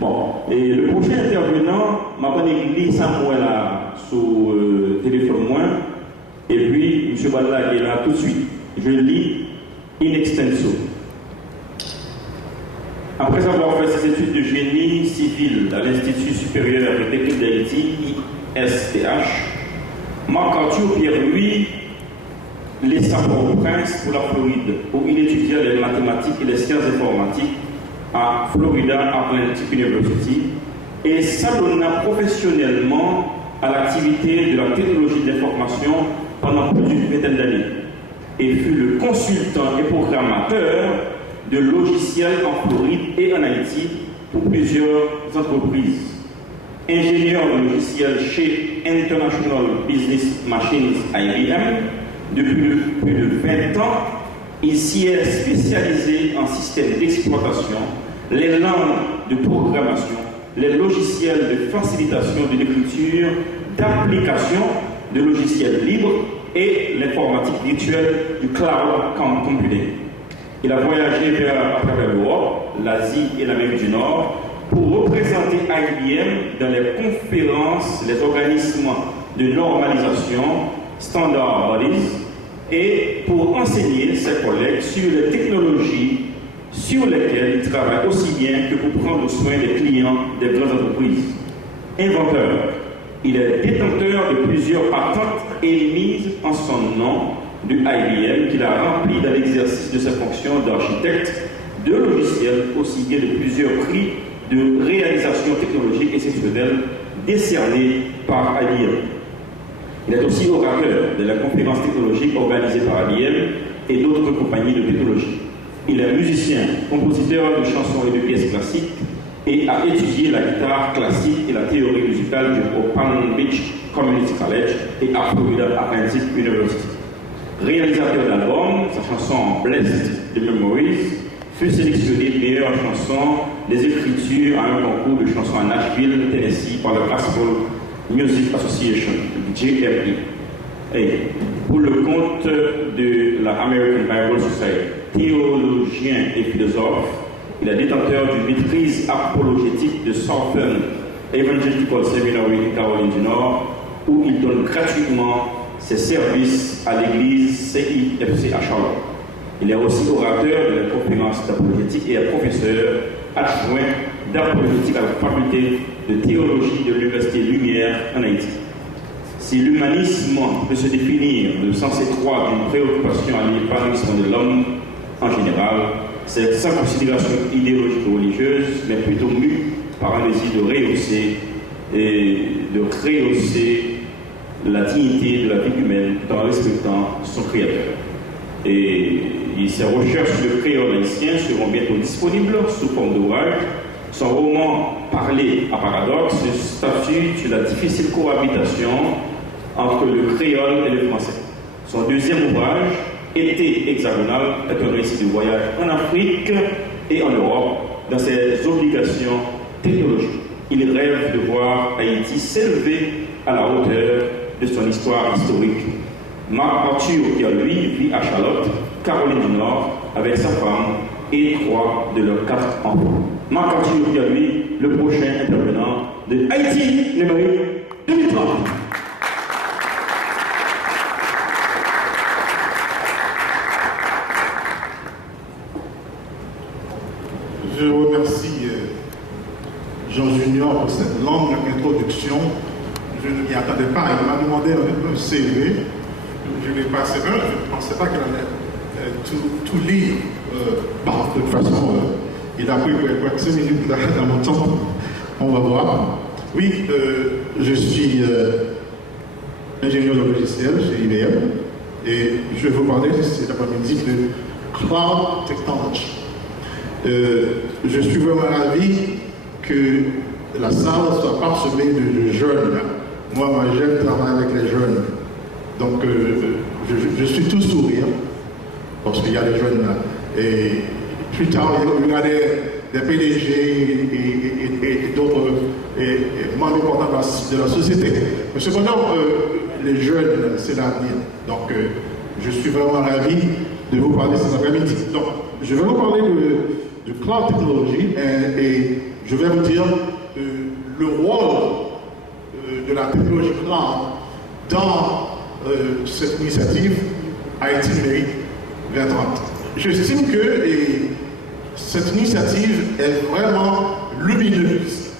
Bon, et le prochain intervenant, m'a dit Samuel sur téléphone moins, et puis M. Badla qui est là tout de suite. Je lis in extenso. Après avoir fait ses études de génie civil à l'Institut supérieur de technique d'Haïti, ISTH, Marc Arthur Pierre-Louis laissa Port-au-Prince pour la Floride, où il étudia les mathématiques et les sciences informatiques à Florida Atlantic University et s'adonna professionnellement à l'activité de la technologie de l'information pendant plus d'une vingtaine d'années et fut le consultant et programmateur de logiciels en Floride et en Haïti pour plusieurs entreprises. Ingénieur de logiciels chez International Business Machines IBM, depuis plus de 20 ans, il s'y est spécialisé en systèmes d'exploitation, les langues de programmation, les logiciels de facilitation de l'écriture, d'application de logiciels libres et l'informatique virtuelle du cloud computing. Il a voyagé à travers l'Europe, l'Asie et l'Amérique du Nord pour représenter IBM dans les conférences, les organismes de normalisation, standard bodies, et pour enseigner ses collègues sur les technologies sur lesquelles il travaille aussi bien que pour prendre soin des clients des grandes entreprises. Inventeur, il est détenteur de plusieurs patentes émises en son nom de IBM qu'il a rempli dans l'exercice de sa fonction d'architecte de logiciels, aussi bien de plusieurs prix de réalisation technologique exceptionnelle décernés par IBM. Il est aussi orateur de la conférence technologique organisée par IBM et d'autres compagnies de technologie. Il est musicien, compositeur de chansons et de pièces classiques et a étudié la guitare classique et la théorie musicale au Palm Beach Community College et à Florida Atlantic University. Réalisateur d'albums, sa chanson Blessed the Memories fut sélectionnée meilleure chanson des écritures à un concours de chansons à Nashville, Tennessee par le Classical Music Association, JME, et pour le compte de la American Bible Society. Théologien et philosophe, il est détenteur d'une maîtrise apologétique de Southern Evangelical Seminary en Caroline du Nord, où il donne gratuitement ses services à l'église CIFC à Charlotte. Il est aussi orateur de la conférence d'apologétique et est professeur adjoint d'apologétique à la faculté de théologie de l'Université Lumière en Haïti. Si l'humanisme peut se définir de sens étroit d'une préoccupation à l'épanouissement de l'homme en général, c'est sans considération idéologique ou religieuse, mais plutôt mue par un désir de rehausser la dignité de la vie humaine tout en respectant son créateur. Et ses recherches sur le créole haïtien seront bientôt disponibles sous forme d'ouvrage. Son roman Parler à paradoxe statue sur la difficile cohabitation entre le créole et le français. Son deuxième ouvrage, Été hexagonal, est un récit de voyage en Afrique et en Europe dans ses obligations technologiques. Il rêve de voir Haïti s'élever à la hauteur de son histoire historique. Marc Arthur, qui lui vit à Charlotte, Caroline du Nord, avec sa femme et 3 de leurs 4 enfants. Marc Arthur, qui lui, le prochain intervenant de Haïti numérique 2030. Je remercie Jean Junior pour cette longue introduction. Je ne m'y attendais pas. Il m'a demandé un CV. Je l'ai passé un. Je ne pensais pas qu'il allait tout lire. De toute façon, il a pris quoi 5 minutes là, dans mon temps. On va voir. Oui, je suis ingénieur de logiciel chez IBM et je vais vous parler cet après-midi de Cloud Technology. Je suis vraiment ravi que la salle soit parsemée de jeunes. Moi, j'aime travailler avec les jeunes. Donc, je suis tout sourire parce qu'il y a des jeunes là. Et plus tard, il y a des PDG et d'autres membres importants de la société. Mais cependant, les jeunes, c'est l'avenir. Donc, je suis vraiment ravi de vous parler cet après-midi. Donc, je vais vous parler de cloud technology et je vais vous dire le rôle de la technologie cloud dans cette initiative Haïti numérique 2030. J'estime que cette initiative est vraiment lumineuse.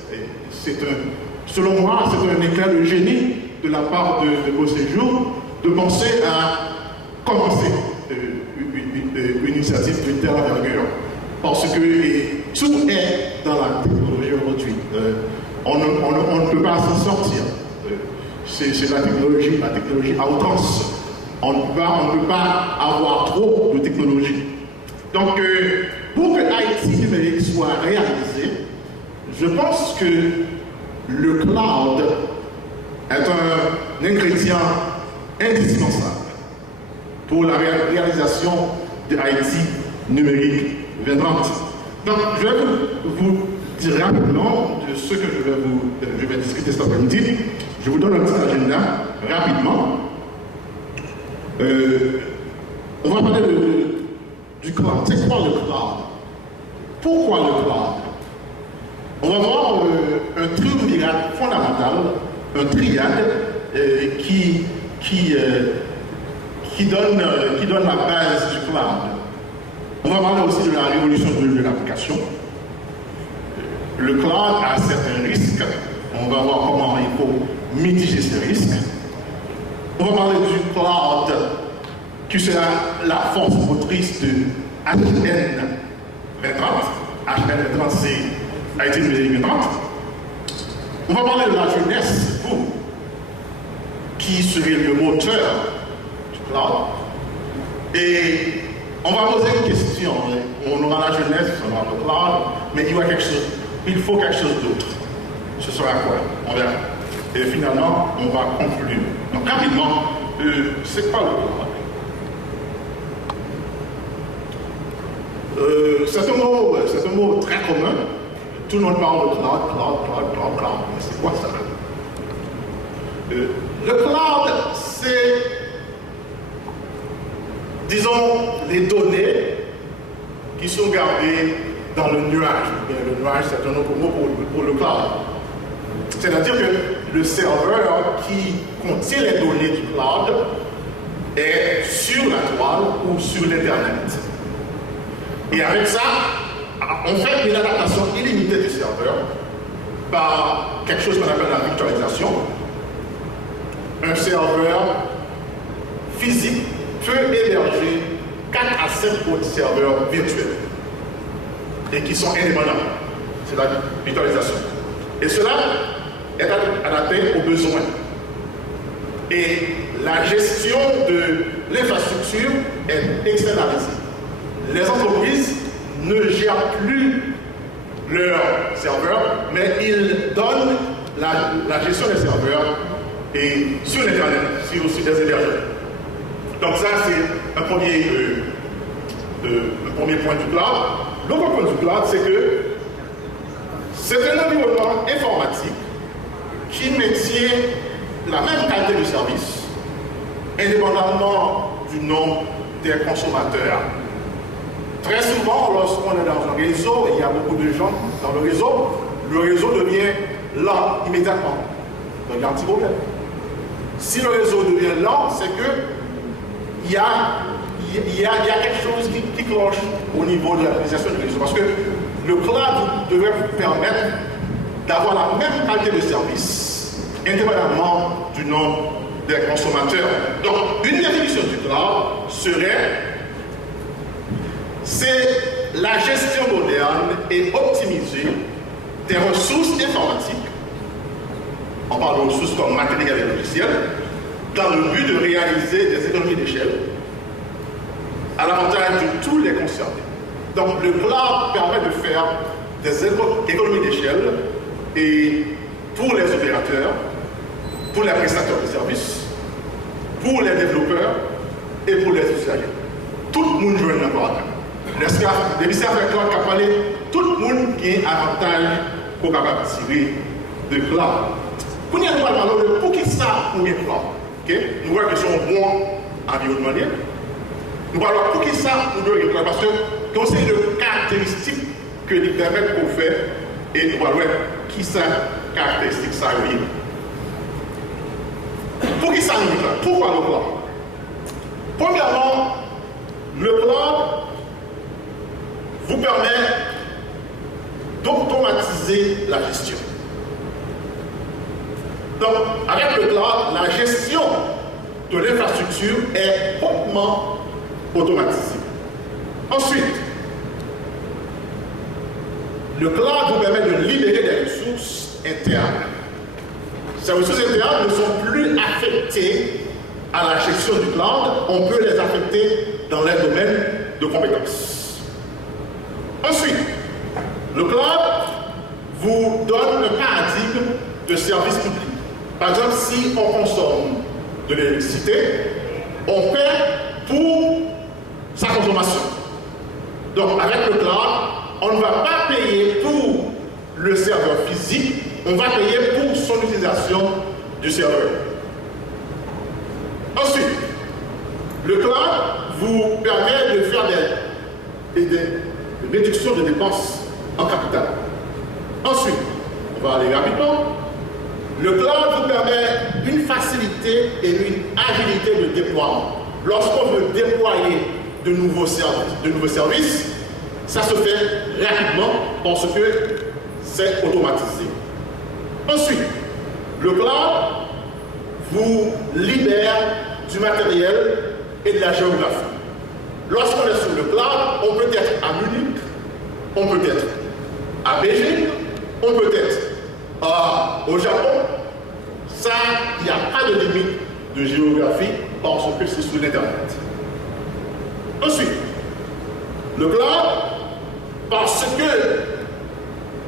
Selon moi, c'est un éclat de génie de la part de vos séjours de penser à commencer une initiative d'une telle envergure. Parce que tout est dans la technologie aujourd'hui. On ne peut pas s'en sortir. C'est la technologie à outrance. On ne peut pas avoir trop de technologie. Donc, pour que Haïti numérique soit réalisé, je pense que le cloud est un ingrédient indispensable pour la réalisation de Haïti numérique 2030. Donc, je vais vous dire rapidement de ce que je vais discuter cet après-midi. Je vous donne un petit agenda rapidement. On va parler du cloud. C'est quoi le cloud? Pourquoi le cloud? On va voir un triumvirat fondamental, un triade qui donne la base du cloud. On va parler aussi de la révolution de l'application. Le cloud a certains risques. On va voir comment il faut mitiger ces risques. On va parler du cloud, qui sera la force motrice de HN 2030. HN 2030, c'est Haïti numérique 2030. On va parler de la jeunesse, vous, qui serait le moteur du cloud. Et on va poser une question. On aura la jeunesse, on aura le cloud, mais il faut quelque chose d'autre. Ce sera quoi? On verra. Et finalement, on va conclure. Donc rapidement, c'est quoi le cloud? C'est un mot très commun. Tout le monde parle de cloud. C'est quoi ça? Le cloud, c'est, disons, les données qui sont gardées dans le nuage. Le nuage, c'est un autre mot pour le cloud. C'est-à-dire que le serveur qui contient les données du cloud est sur la toile ou sur l'Internet. Et avec ça, on fait une adaptation illimitée du serveur par quelque chose qu'on appelle la virtualisation. Un serveur physique peut héberger 4 à 5 autres serveurs virtuels et qui sont indépendants. C'est la virtualisation. Et cela est adapté aux besoins. Et la gestion de l'infrastructure est externalisée. Les entreprises ne gèrent plus leurs serveurs, mais ils donnent la gestion des serveurs et sur Internet, sur des hébergeurs. Donc ça, c'est un premier point du cloud. L'autre point du cloud, c'est que c'est un environnement informatique qui maintient la même qualité de service, indépendamment du nombre des consommateurs. Très souvent, lorsqu'on est dans un réseau et il y a beaucoup de gens dans le réseau devient lent immédiatement. Donc il y a un petit problème. Si le réseau devient lent, c'est qu'il y a quelque chose qui cloche au niveau de l'utilisation du réseau. Parce que le cloud devrait vous permettre d'avoir la même qualité de service, indépendamment du nombre des consommateurs. Donc, une définition du cloud serait c'est la gestion moderne et optimisée des ressources informatiques, on parle de ressources comme matériel et logiciel, dans le but de réaliser des économies d'échelle à l'avantage de tous les concernés. Donc le cloud permet de faire des économies d'échelle et pour les opérateurs, pour les prestataires de services, pour les développeurs et pour les usagers. Tout le monde joue un rapport. N'est-ce pas? Depuis ça fait cloud qui a parlé, tout le monde qui a un avantage pour capable tirer de cloud. Pour nous parler de pour qui ça pour les cloud. Okay? Nous voyons que c'est un bon environnement. Nous parlons pour qui ça nous devons réclamer parce que c'est une caractéristique que nous permettent qu'on fait et nous parlons qui ça caractéristique ça oui. Pour qui ça nous réclame? Pourquoi le cloud? Premièrement, le cloud vous permet d'automatiser la gestion. Donc, avec le cloud, la gestion de l'infrastructure est hautement automatisée. Ensuite, le cloud vous permet de libérer des ressources internes. Ces ressources internes ne sont plus affectées à la gestion du cloud, on peut les affecter dans les domaines de compétences. Ensuite, le cloud vous donne un paradigme de service public. Par exemple, si on consomme de l'électricité, on paie pour sa consommation. Donc, avec le cloud, on ne va pas payer pour le serveur physique, on va payer pour son utilisation du serveur. Ensuite, le cloud vous permet de faire des réductions de dépenses en capital. Ensuite, on va aller rapidement. Le cloud vous permet une facilité et une agilité de déploiement. Lorsqu'on veut déployer de nouveaux services, ça se fait rapidement parce que c'est automatisé. Ensuite, le cloud vous libère du matériel et de la géographie. Lorsqu'on est sur le cloud, on peut être à Munich, on peut être à Beijing, on peut être au Japon. Ça, il n'y a pas de limite de géographie parce que c'est sur l'Internet. Ensuite, le cloud, parce que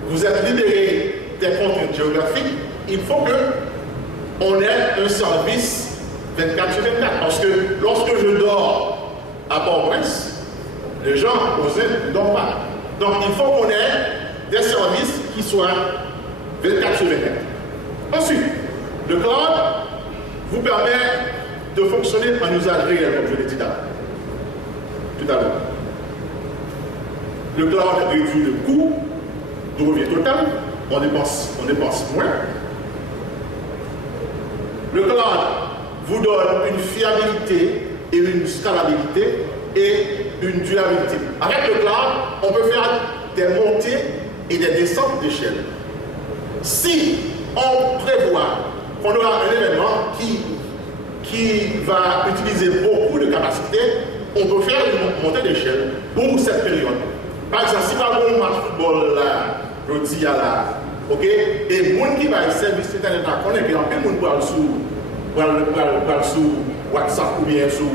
vous êtes libéré des contraintes géographiques, il faut qu'on ait un service 24/24. Parce que lorsque je dors à Port-au-Prince, les gens ne dorment pas. Donc il faut qu'on ait des services qui soient 24/24. Ensuite, le cloud vous permet de fonctionner en usage réel, comme je l'ai dit tout à l'heure. Le cloud réduit le coût de revient total, on dépense moins. Le cloud vous donne une fiabilité et une scalabilité et une durabilité. Avec le cloud, on peut faire des montées et des descentes d'échelle. Si on prévoit qu'on aura un événement qui va utiliser beaucoup de capacités, on peut faire une montée d'échelle pour cette période. Par exemple, si par exemple, on match football là, je dis là, ok, et les gens qui va service internet là, on est bien, le monde parle sur WhatsApp ou bien sur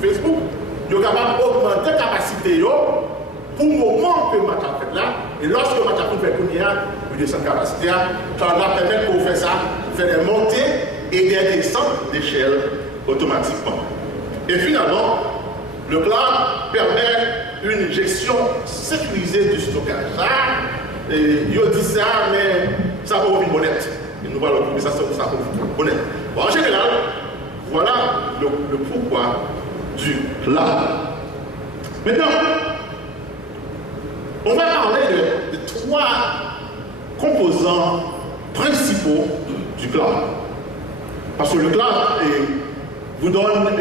Facebook, ils sont capables d'augmenter la capacité pour le moment que le match a fait là, et lorsque le match a fait pour il descend la capacité, ça va permettre de faire ça, de faire des montées et des descentes d'échelle automatiquement. Et finalement, le cloud permet une gestion sécurisée du stockage. Ça, ils disent ça, mais ça va ouvrir honnête. Et nous allons ça va honnête. Bon, en général, voilà le pourquoi du cloud. Maintenant, on va parler de trois composants principaux du cloud. Parce que le cloud vous donne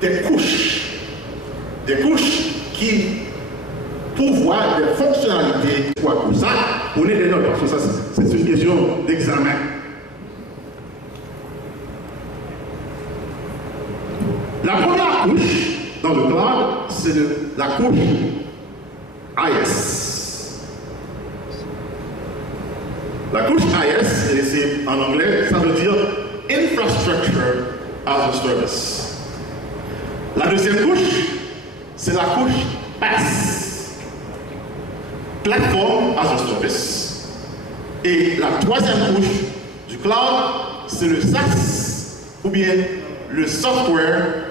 des couches qui pourvoient des fonctionnalités. Pour ça, on est des notes, parce que ça, c'est une question d'examen. La première couche dans le cloud, c'est la couche IS. La couche IS, et c'est en anglais, ça veut dire Infrastructure as a Service. La deuxième couche, c'est la couche PaaS, Platform as a Service. Et la troisième couche du cloud, c'est le SaaS, ou bien le Software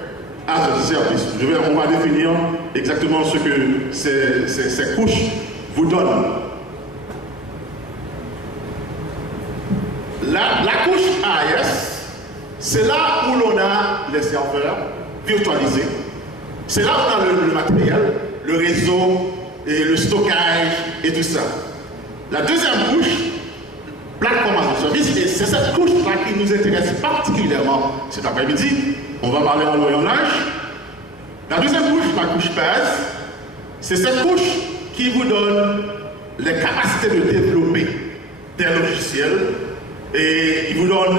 as a Service. On va définir exactement ce que ces couches vous donnent. La couche AES, c'est là où l'on a les serveurs virtualisés. C'est là où on a le matériel, le réseau, et le stockage et tout ça. La deuxième couche, plateforme as a service, et c'est cette couche-là qui nous intéresse particulièrement cet après-midi. On va parler en voyage. La deuxième couche, la couche base, c'est cette couche qui vous donne les capacités de développer des logiciels et il vous donne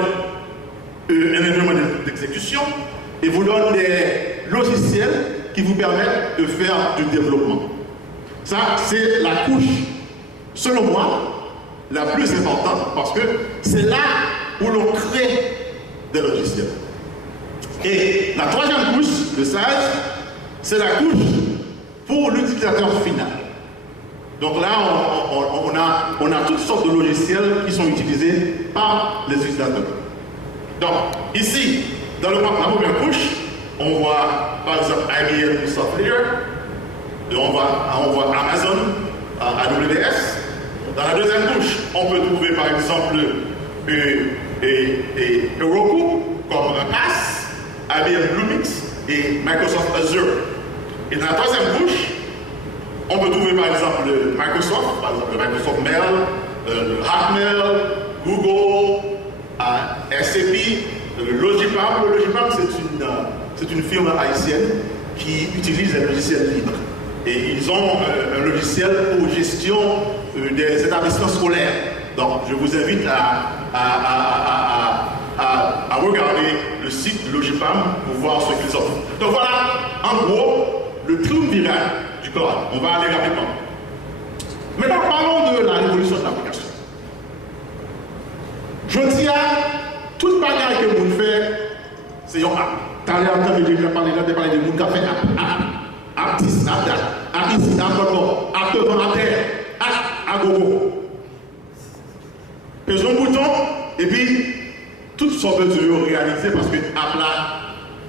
un environnement d'exécution et vous donne des logiciels qui vous permettent de faire du développement. Ça, c'est la couche, selon moi, la plus importante parce que c'est là où l'on crée des logiciels. Et la troisième couche, le SaaS, c'est la couche pour l'utilisateur final. Donc là, on a toutes sortes de logiciels qui sont utilisés par les utilisateurs. Donc, ici, dans la première couche, on voit par exemple IBM Software, on voit Amazon, AWS. Dans la deuxième couche, on peut trouver par exemple Heroku comme un PaaS, IBM Bluemix et Microsoft Azure. Et dans la troisième couche, on peut trouver par exemple Microsoft Mail, Hotmail, Google, SAP, Logipam. Le Logipam, c'est une firme haïtienne qui utilise les logiciels libres. Et ils ont un logiciel pour gestion des établissements scolaires. Donc, je vous invite à regarder le site de Logipam pour voir ce qu'ils offrent. Donc voilà, en gros, le triumvirat du cloud. On va aller rapidement. Maintenant, parlons de la révolution de l'application. Je dis à toute bagarre que vous faites, c'est un app. T'as l'air de déjà parler de monde qui a fait app 10, app 4, app ici, app encore, app devant la terre, app à gogo. Pesons un bouton, et puis, toutes sortes de jeux réalisés parce que app là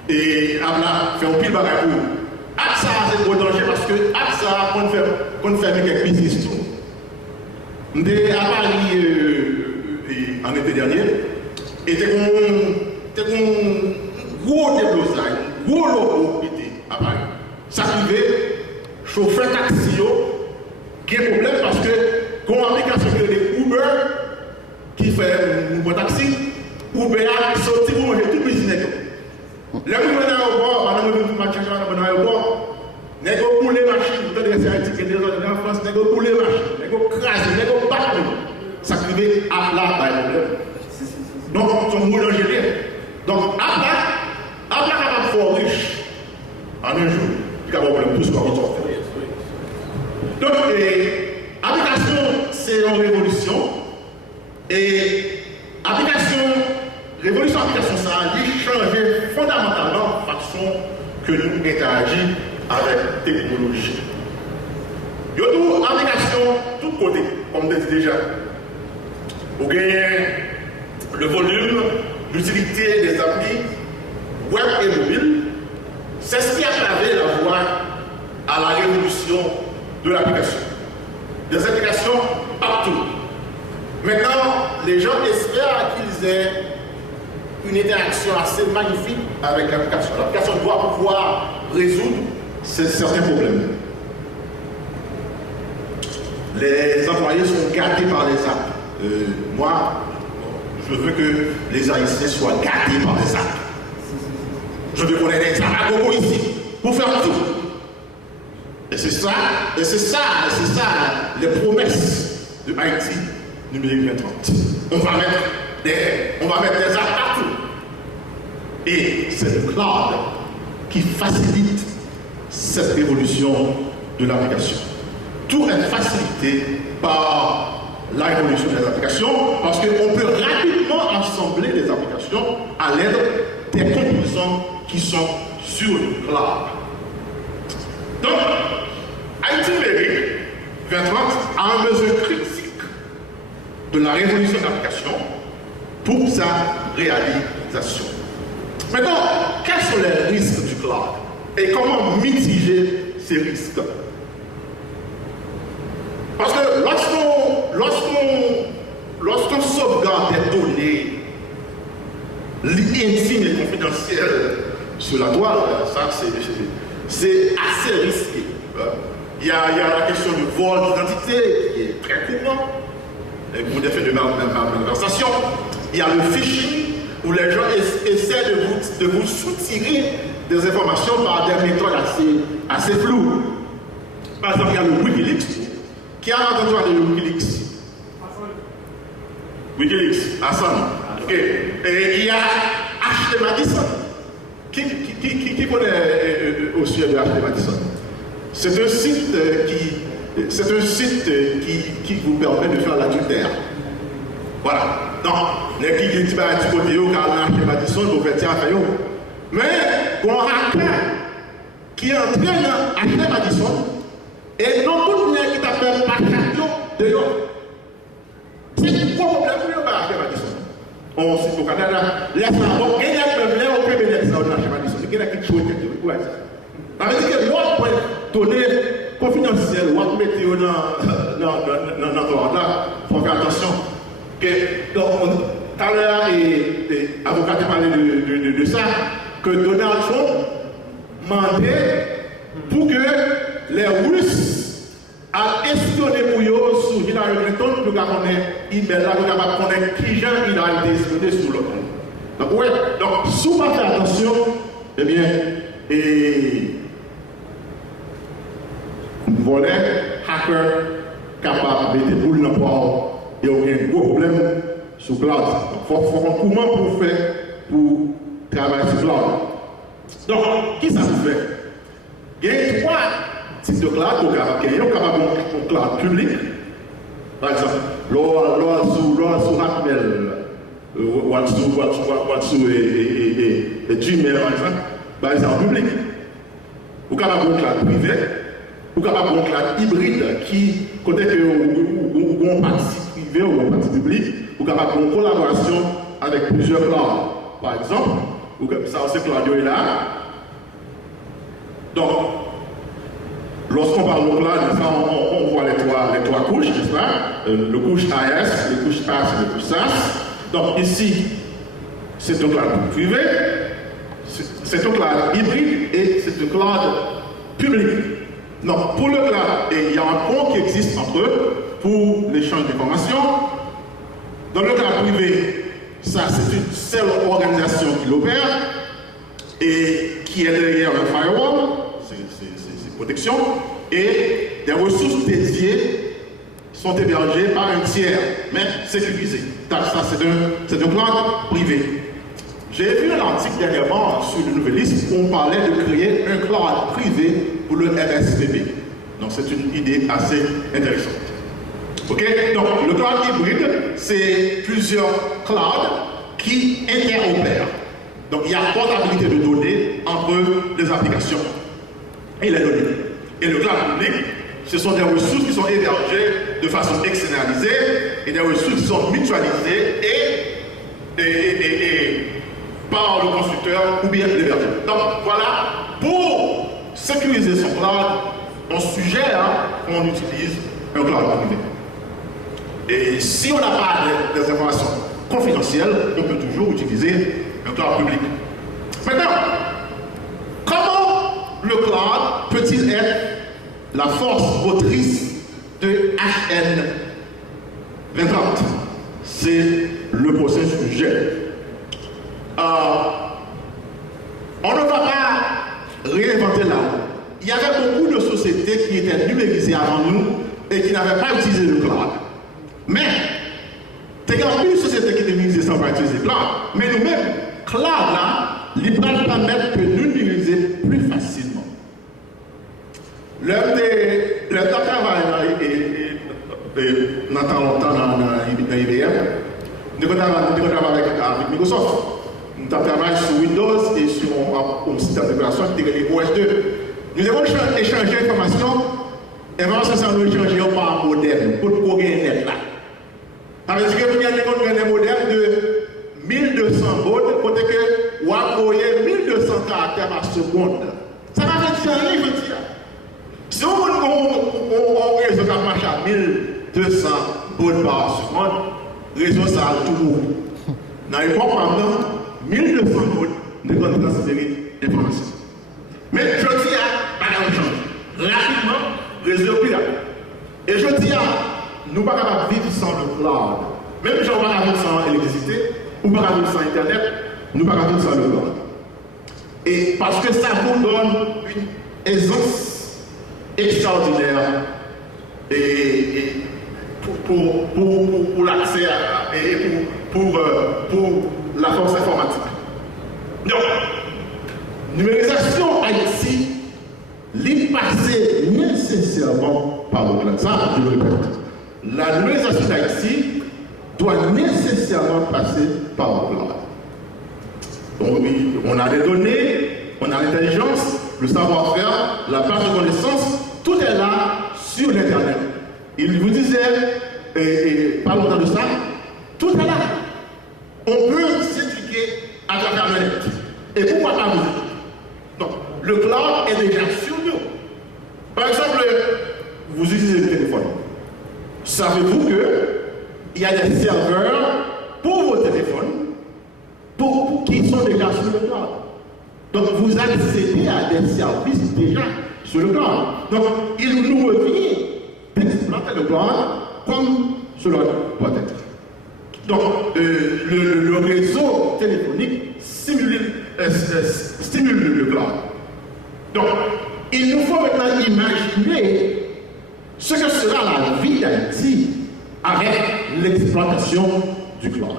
fait un pile bagarre pour. App ça, c'est gros danger parce que app ça, qu'on fait avec quelques business. J'étais à Paris en été dernier, et c'était un gros déblosage, gros logo était à Paris. Ça arrivait, chauffeur taxi, qui est problème parce que quand on application que les Uber qui fait un bon taxi, Uber a sorti pour manger tout le business. Les gens qui viennent à l'aéroport, on a vu un match à l'aéroport, les gens qui roulent les machines, vous avez des tickets des autres en France, les gens qui roulent les machines, les gens qui crasent, les gens qui battent. Ça arrivait à là, par exemple. Donc, ils sont moulés en génie. Donc, à là, capable de faire riche en un jour, il y a un problème tout ce qu'on sort. Donc, application, c'est une révolution. Et révolution application, ça a changé fondamentalement la façon que nous interagissons avec la technologie. Il y a une application de tous côtés, comme je l'ai déjà. Vous gagnez le volume, l'utilité des applis web et mobile. C'est ce qui a pavé la voie à la révolution de l'application. Des applications partout. Maintenant, les gens espèrent qu'ils aient une interaction assez magnifique avec l'application. L'application doit pouvoir résoudre certains problèmes. Les employés sont gâtés par les apps. Moi, je veux que les Haïtiens soient gâtés par les apps. Je veux qu'on ait des apps à gogo ici pour faire tout. Et c'est ça les promesses de Haïti numérique 2030. On va mettre des apps partout. Et c'est le cloud qui facilite cette évolution de l'application. Tout est facilité par la révolution des applications parce qu'on peut rapidement assembler les applications à l'aide des composants qui sont sur le cloud. Donc, Haïti numérique 2030 a un besoin critique de la révolution de l'application pour sa réalisation. Maintenant, quels sont les risques du cloud et comment mitiger ces risques? Parce que lorsqu'on sauvegarde des données intimes et confidentielles sur la toile, ça c'est assez risqué. Il y a la question du vol d'identité qui est très courant, pour des faits de malversation. Il y a le phishing, où les gens essaient de vous soutirer des informations par des méthodes assez floues. Par exemple, il y a le Wikileaks. Qui a entendu parler de Wikileaks? Wikileaks, Hassan. Ok. Et il y a H.T. Madison. Qui connaît au sujet de H.T. Madison? C'est un site qui vous permet de faire l'adultère. Voilà. Donc, les qui disent du côté où H.T. Madison, vous faites à faire. Mais, on hacker qui entraîne H.T. Madison et non tout le monde qui t'appelle Pachakio de yon. C'est quoi le problème pour H.T. Madison? On sait au Canada, laisse la banque, il y a même là au premier d'exemple de H.T. Madison. Il y a quelque chose qui est ça veut dire que l'autre point donné confidentiel, ou à mettre dans notre ordre là, il faut faire attention. Donc, tout à l'heure, l'avocat a parlé de ça, que Donald Trump demandait pour que les Russes aient espionné pour eux sur Hillary Clinton pour qu'on ait email là, pour qu'on ait qui gens il a été espionné sur le monde. Donc, ouais, donc, si on va faire attention, eh bien, volet, hacker, capable de mettre des boules dans le poids, il y a aucun gros problème sur cloud. Donc, il faut voir comment pour faire pour travailler sur cloud. Donc, qui ça vous fait? Il y a 3 types de cloud. Il y a un cloud public. Par exemple, l'or sur Hotmail, sur Gmail, par exemple, public. Vous avez un cloud privé. Vous avez un cloud hybride qui, côté que vous avez un parti privé ou un parti public, vous avez une collaboration avec plusieurs clouds. Par exemple, ça c'est Claudio est là. Donc, lorsqu'on parle de cloud, on voit les trois couches, n'est-ce pas? Le couche AS, le couche PaaS et le couche SaaS. Donc ici, c'est un cloud privé, c'est un cloud hybride et c'est un cloud public. Donc, pour le cloud, il y a un pont qui existe entre eux pour l'échange d'informations. Dans le cloud privé, ça c'est une seule organisation qui l'opère et qui est derrière un firewall, c'est protection, et des ressources dédiées sont hébergées par un tiers, mais sécurisé. Ça c'est un cloud privé. J'ai vu un article dernièrement sur le Nouvelliste où on parlait de créer un cloud privé pour le MSPP. Donc c'est une idée assez intéressante. Ok, donc le cloud hybride, c'est plusieurs clouds qui interopèrent. Donc il y a portabilité de données entre les applications et les données. Et le cloud public, ce sont des ressources qui sont hébergées de façon externalisée et des ressources qui sont mutualisées et par le constructeur ou bien l'hébergeur. Donc voilà, pour sécuriser son cloud, on suggère qu'on utilise un cloud privé. Et si on n'a pas des informations confidentielles, on peut toujours utiliser un cloud public. Maintenant, comment le cloud peut-il être la force motrice de HN 2030? C'est le prochain sujet. On ne va pas réinventer là. Il y avait beaucoup de sociétés qui étaient numérisées avant nous et qui n'avaient pas utilisé le cloud. Mais, il y a une société qui est numérisée sans pas utiliser le cloud. Mais nous-mêmes, cloud là, il va nous permettre de nous numériser plus facilement. L'un des travail dans longtemps dans IBM, nous travaillons avec Microsoft. Nous travaillons sur Windows et sur un système d'opération qui est OS2. Nous avons échangé l'information, et nous avons échangé par modèle pour gagner net là. Ça veut dire que nous avons un modèle de 1200 baud, côté que vous avez 1200 caractères par seconde. Ça va faire rien, je veux dire. Si on réseau qui marche à 1200 baud par seconde, réseau ça a tout le monde. Dans l'époque, maintenant, 1200 baud, nous devons considérer l'information. Mais je dis, réseau pirate. Et je dis, nous ne pouvons pas vivre sans le cloud. Même si on ne peut pas vivre sans l'électricité, ou pas vivre sans Internet, nous ne pouvons pas vivre sans le cloud. Et parce que ça vous donne une aisance extraordinaire et pour l'accès et pour la force informatique. Donc, numérisation Haïti, l'est passé nécessairement par le cloud. Ça, je le répète. La numérisation d'Haïti doit nécessairement passer par le cloud. Donc, oui, on a les données, on a l'intelligence, le savoir-faire, la base de connaissances, tout est là sur l'Internet. Il vous disait, parlons de ça, tout est là. On peut s'éduquer à travers le net. Et pourquoi pas vous? Donc, le cloud est déjà sur nous. Par exemple, vous utilisez le téléphone. Savez-vous qu'il y a des serveurs pour vos téléphones qui sont déjà sur le cloud? Donc, vous accédez à des services déjà sur le cloud. Donc, il nous revient d'exploiter le cloud comme cela doit être. Donc, le réseau téléphonique stimule le cloud. Donc, il nous faut maintenant imaginer ce que sera la vie d'Haïti avec l'exploitation du cloud.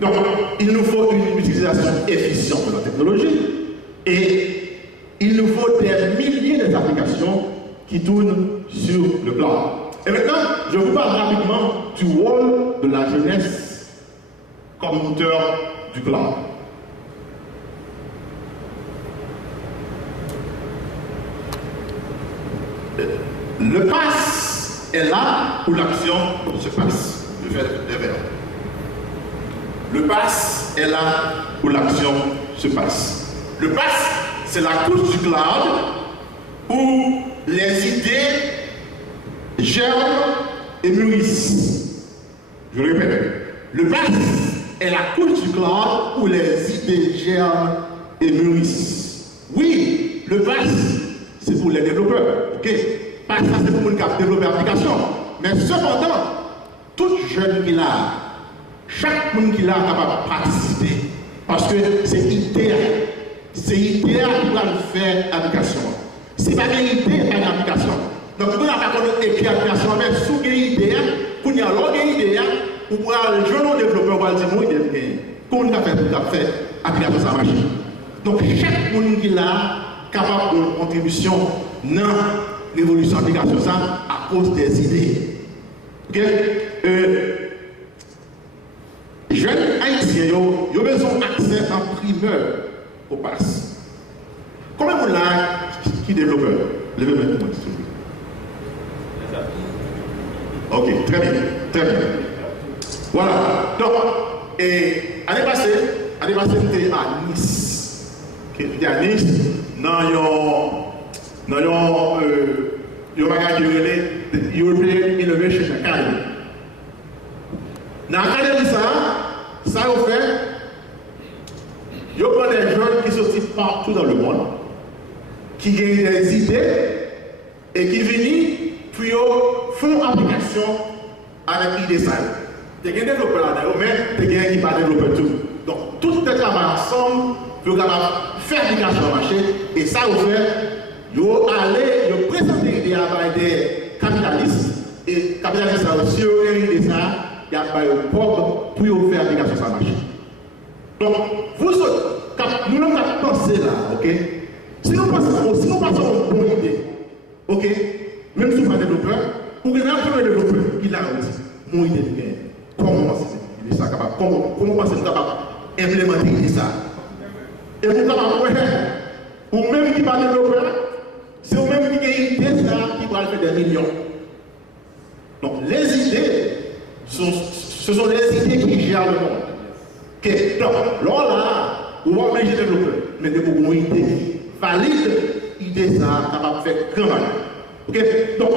Donc, il nous faut une utilisation efficiente de la technologie et il nous faut des milliers d'applications qui tournent sur le cloud. Et maintenant, je vous parle rapidement du rôle de la jeunesse comme moteur du cloud. Le pass est là où l'action se passe. Le fait des verbes. Le pass est là où l'action se passe. Le pass, c'est la couche du cloud où les idées germent et mûrissent. Je répète. Le pass est la couche du cloud où les idées germent et mûrissent. Oui, le pass, c'est pour les développeurs. Ok? Pas ça, c'est pour les qui développent l'application. Mais cependant, tout jeune qui l'a, chaque monde qui l'a capable de participer. Parce que c'est idéal. C'est idéal qui doit faire l'application. C'est pas une idée, pas une application. Donc, vous n'avez pas écrit l'application, mais sous une idée, vous n'avez pas une idée, vous pouvez le jeune développeur va dire, moi, il est bien. Comment on a fait tout à fait application sa machine. Donc, chaque monde qui l'a capable de contribution dans l'évolution de l'application, ça, à cause des idées. Ok? Jeunes haïtiens, ils ont besoin d'accès en primeur au pass. Combien vous l'avez qui développeur? Levez le main, s'il vous plaît. Ok, très bien, très bien. Voilà. Donc, l'année passée, j'étais à Nice. J'étais à Nice, dans le magasin de European Innovation Academy. Dans l'académie, ça a fait, il y a des jeunes qui sortent partout dans le monde, qui gagnent des idées et qui viennent pour faire application avec l'idée ça. Il y a des développeurs là-dedans, mais il y a des qui ne pas développer tout. Donc, tout est travail ensemble pour faire application au marché et ça a fait, ils ont présenté l'idée à des capitalistes et les capitalistes aussi ont l'idée ça. Il y a pas de pauvre pour faire application sur la machine. Donc, vous autres, nous n'avons pas pensé là, ok? Si nous passons une bonne idée, ok? Même si nous ne sommes pas développeurs, pour que nous ayons un développeur qui a dit, mon idée de gain, comment c'est ça capable? Comment pensez-vous capable d'implémenter ça? Et vous capable ou même qui ne sont pas développeurs, c'est vous-même qui avez une idée qui va faire des millions. Donc, les idées, ce sont les idées qui gèrent le monde. Okay. Donc, là, on va manger développeur, mais de beaucoup d'idées valides, idées ça, capable de faire grand mal. Ok? Donc,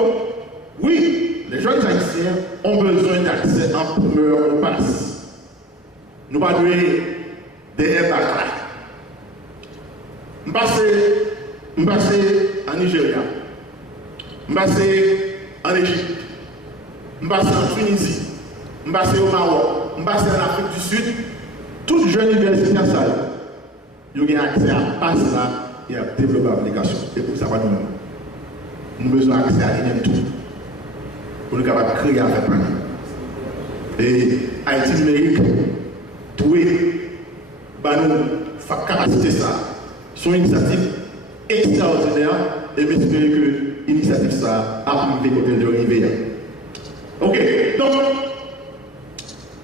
oui, les jeunes haïtiens ont besoin d'accès en primeur au pass. Nous pas des impacts. Je suis passé en Nigeria. passé en Égypte, je passé en Tunisie, je passé au Maroc, je passé en Afrique du Sud. Toute jeune universitaire, ils ont accès à passe là et à développer l'application. Et pour ça, nous avons besoin d'accès à tout pour nous capables de créer avec nous. Et Haïti numérique, tout nous capacité ça. Son initiative extraordinaire et j'espère que l'initiative ça a pu côté de l'arrivée. Ok, donc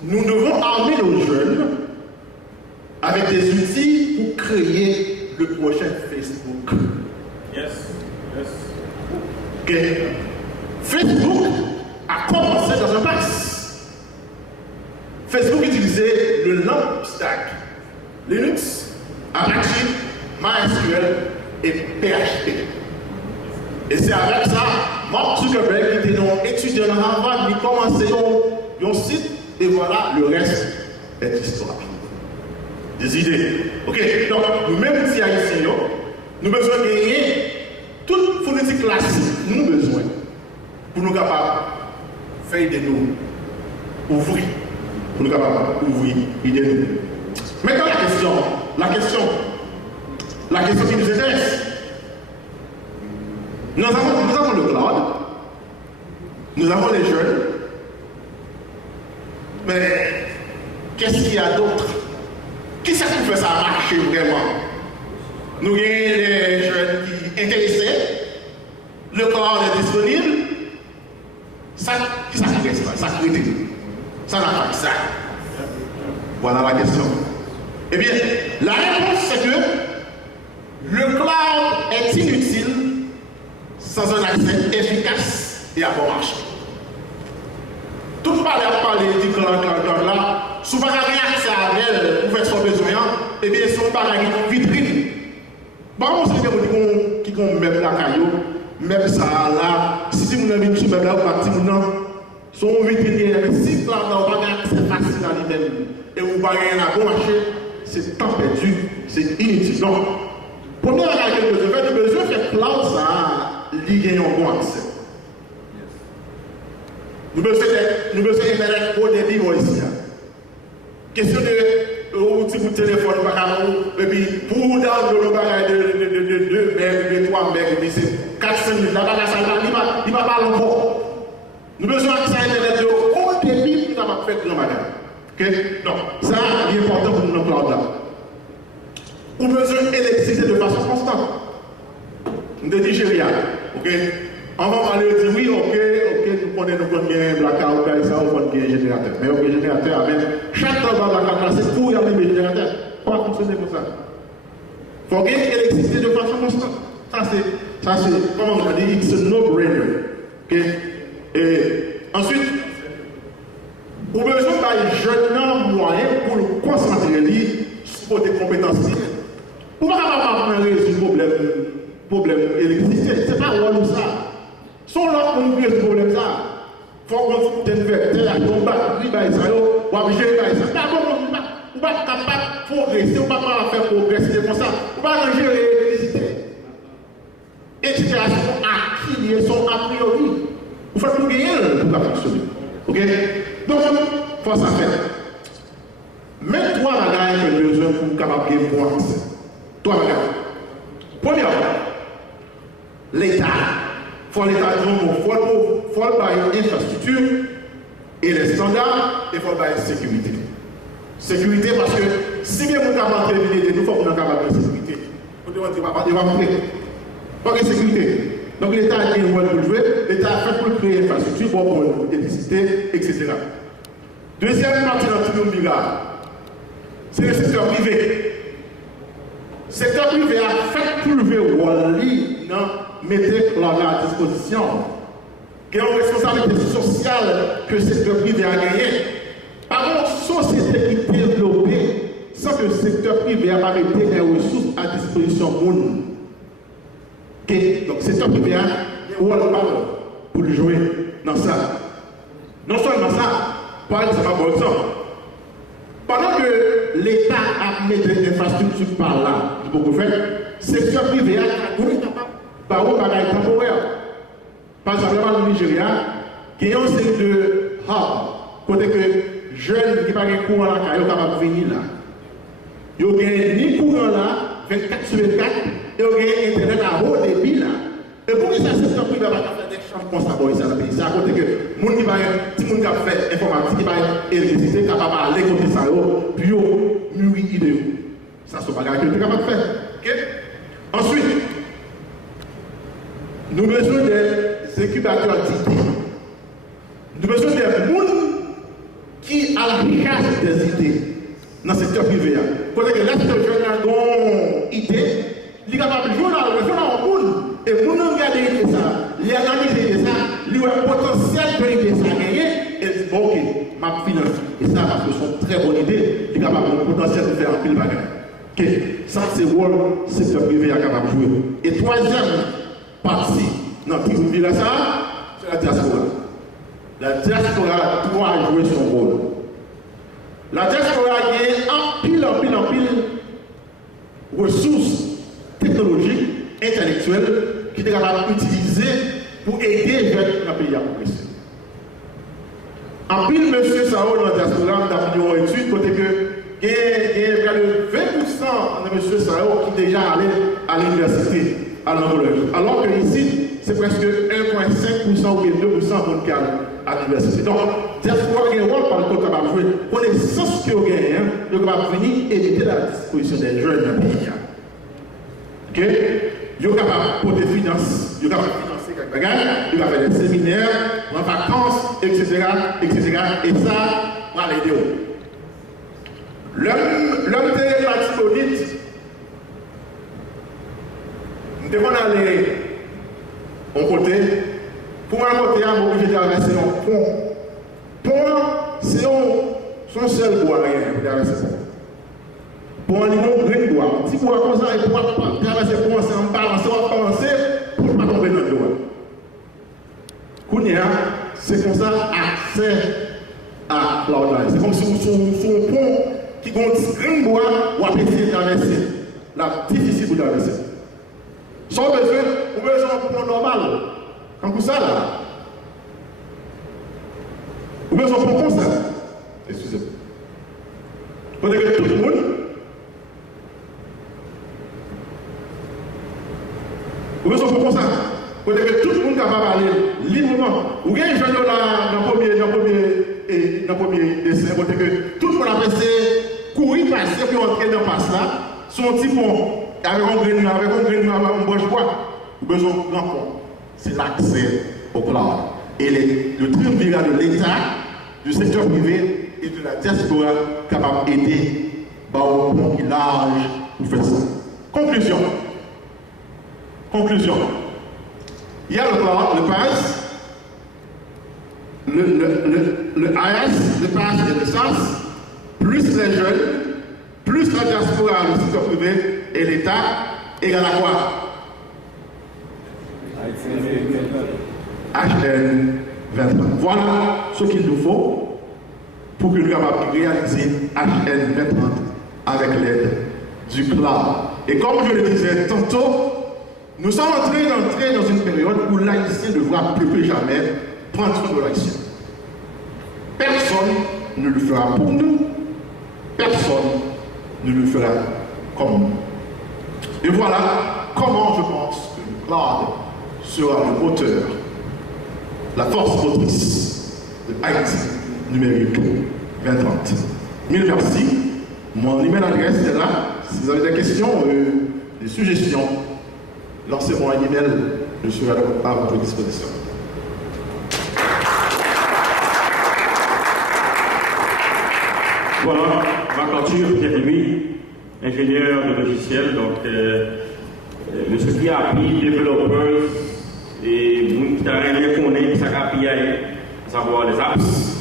nous devons armer nos jeunes avec des outils pour créer le prochain Facebook. Yes. Yes. Ok. Facebook a commencé dans un pass. Facebook utilisait le LAMP stack, Linux, Apache, MySQL et PHP. Et c'est avec ça, Mark Zuckerberg, qui était un étudiant à Harvard, il commençait un site et voilà, le reste est histoire. Des idées. Ok, donc nous-mêmes ici haïtiens, nous avons besoin de gagner toute politique classique, nous avons besoin pour nous capables de faire de nous ouvrir, pour nous capables d'ouvrir et de nous. Maintenant la question qui nous intéresse. Nous avons le cloud, nous avons les jeunes, mais qu'est-ce qu'il y a d'autre? Qui c'est qui fait ça marcher vraiment? Nous avons des jeunes qui sont intéressés, le cloud est disponible, ça qui s'intéresse pas, ça critique, ça n'a pas ça. Voilà la question. Eh bien, la réponse c'est que le cloud est inutile sans un accès efficace et à bon marché. Tout le parler du cloud là, souvent il n'y a rien accès à elle pour faire son besoin, et bien son pareil en vitrine. Bon, c'est quelqu'un qui ont même la caillou, même ça là, si vous avez une même là, vous parti son vitrine, si cloud là, vous avez accès facile à lui-même, et vous n'avez rien à bon marché, c'est temps perdu, c'est inutile. Donc, première chose que je fais, nous besoin de faire cloud ça, lié en bon accès. Nous besoin d'internet haut débit ici. Question de outil pour téléphone, et puis pour download le bagage de 2 MB, de 3 MB, c'est 400 000. Là, il ne va pas encore. Nous besoin d'accès à internet de haut débit pour nous faire le bagage. Ok? Donc, ça, c'est important pour nous cloud là. Nous besoin d'électricité de façon constante. Nous de Nigeria. Ok? On va parler de oui, ok, nous connaissons bien blackout, ça, on connaît bien générateur. Mais ok, générateur, avec chaque temps dans la carte, c'est pour y aller le générateur. Pas fonctionner comme ça. Il faut gagner l'électricité de façon constante. Ça, c'est, comment on dit, it's a no-brainer. Ok? Et ensuite, vous avez besoin d'un jeune moyen pour le concentrer sur des compétences. Vous ne pouvez pas résoudre le problème d'électricité. Ce n'est pas rôle ça. Son là pour nous résoudre ce problème ça. Il faut qu'on ait une vecteur, on va gérer ça. D'abord, on ne va pas capable de progresser, on ne va pas faire progresser comme ça. On va gérer l'électricité. Etc. sont acquis, sont a priori. Vous faites tout gagner pour la fonctionner. Ok? Donc, il faut ça faire. Mais toi, la gagne, tu as besoin pour capable de gagner pour accès. Toi, la gagne. Premièrement, l'État. Il faut l'État il faut l'infrastructure et les standards, et il faut la sécurité. Sécurité parce que si bien vous avez télévisé, nous faut qu'on ait capable de sécurité. Il va vous faire. Pas de sécurité. Donc l'État a un rôle pour jouer, l'État a fait pour créer l'infrastructure, pour l'électricité, etc. Deuxième partie dans tout le monde, c'est le secteur privé. Le secteur privé a fait pour le rôle mettez à disposition. Quelle est la responsabilité sociale que le secteur privé a gagnée? Par contre, société qui est développée sans que le secteur privé ait pas mis des ressources à disposition pour nous. Okay. Donc, le secteur privé a un rôle pour le jouer dans ça. Non seulement ça, par exemple, c'est pas bon exemple. Pendant que l'État a mis des infrastructures par là, beaucoup fait, le secteur privé a capable par un bagage temporaire. Par exemple, au Nigeria, il y a une série de hubs, côté que jeunes qui n'ont pas de courant là, ils sont capables de venir là. Ils n'ont ni courant là, 24 sur 24, et ils ont Internet à haut débit là. Et pour que ça se fasse, il va faire des échanges comme ça dans le pays. C'est à côté que les gens qui ont fait informatique, qui ont électricité, capable d'aller côté ça, puis ils ont une idée. Ça, c'est pas quelque chose que capable de faire. Okay? Ensuite, nous avons besoin des incubateurs d'idées. Nous avons besoin des gens qui ont la chasse des idées dans le secteur privé. Parce que là, si le jeune a une idée, il est capable de jouer dans le monde. Et pour nous regarder ça, il analyser ça, il a un potentiel de l'idée ça gagner, et il dit ok, ma finance. Et ça, parce que c'est une très bonne idée, il est capable de potentiel de faire un pile bagage. Ok, ça c'est le rôle secteur privé est capable de jouer. Et troisième partie, dans le petit là ça, c'est la diaspora. La diaspora doit jouer son rôle. La diaspora a en pile ressources technologiques, intellectuelles, qui est capable d'utiliser pour aider les jeunes dans le pays à progresser. En pile, monsieur Sao, dans la diaspora, nous avons une étude, côté que il y a 20% de monsieur Sao qui est déjà allé à l'université, à l'anglologie. Alors que ici, c'est presque 1,5% ou 2% de à l'université. Donc, diaspora a un rôle par le capable de jouer. Connaissance que vous gagnez, vous êtes capable de venir et mettre à la disposition des jeunes dans le pays. Ok? Vous êtes capable de porter finance, vous êtes capable de financer quelques bagages, vous êtes capable de faire des séminaires, en vacances, etc. Et ça, va l'aider. L'homme de Latibonite, nous devons aller en côté. Pour un côté, on est obligé de traverser un pont. Pont, c'est son seul bois pour traverser ça. Pont, il y a un grand bois. Si vous avez comme ça, il faut traverser le pont, c'est en balancer, on va balancer pour ne pas tomber dans le bois. Kounia, c'est comme ça, accès à l'ordre. C'est comme si vous sur un pont qui a un grand bois, ou à essayer de traverser. Là, difficile pour traverser. Sans besoin, vous avez besoin d'un pont normal. Comme ça, là. Vous avez besoin d'un pont comme ça. Excusez-moi. Vous avez tout le monde. Vous avez besoin d'un pont comme ça. Vous avez tout le monde capable d'aller librement. Vous avez un jeune dans le premier dessin. Vous avez tout le monde a passé, courir, passer, puis entrer dans le passe là. Son petit pont, avec un grain, avec un branche bois. Vous avez besoin d'un pont. C'est l'accès au cloud. Et le triumvirat de l'État, du secteur privé et de la diaspora capable d'aider au pont qui large pour faire ça. Conclusion. Il y a le cloud, le PAS, le AS, le PAS et le SAS, plus les jeunes, plus la diaspora, le secteur privé et l'État, égale à quoi? HN 20. Voilà ce qu'il nous faut pour que nous puissions réaliser HN 20 avec l'aide du cloud. Et comme je le disais tantôt, nous sommes entrés dans une période où l'haïtien devra plus que jamais prendre soin de l'haïtien. Personne ne le fera pour nous, personne ne le fera comme nous. Et voilà comment je pense que le cloud sera le moteur, la force motrice de Haïti numérique 2030. Mille merci. Mon email adresse est là. Si vous avez des questions, des suggestions, lancez-moi un email. Je serai à votre disposition. Voilà, McArthur Pierre-Louis, ingénieur de logiciel, donc monsieur qui a appris développeurs et qui a rien connaît sa API, savoir les apps,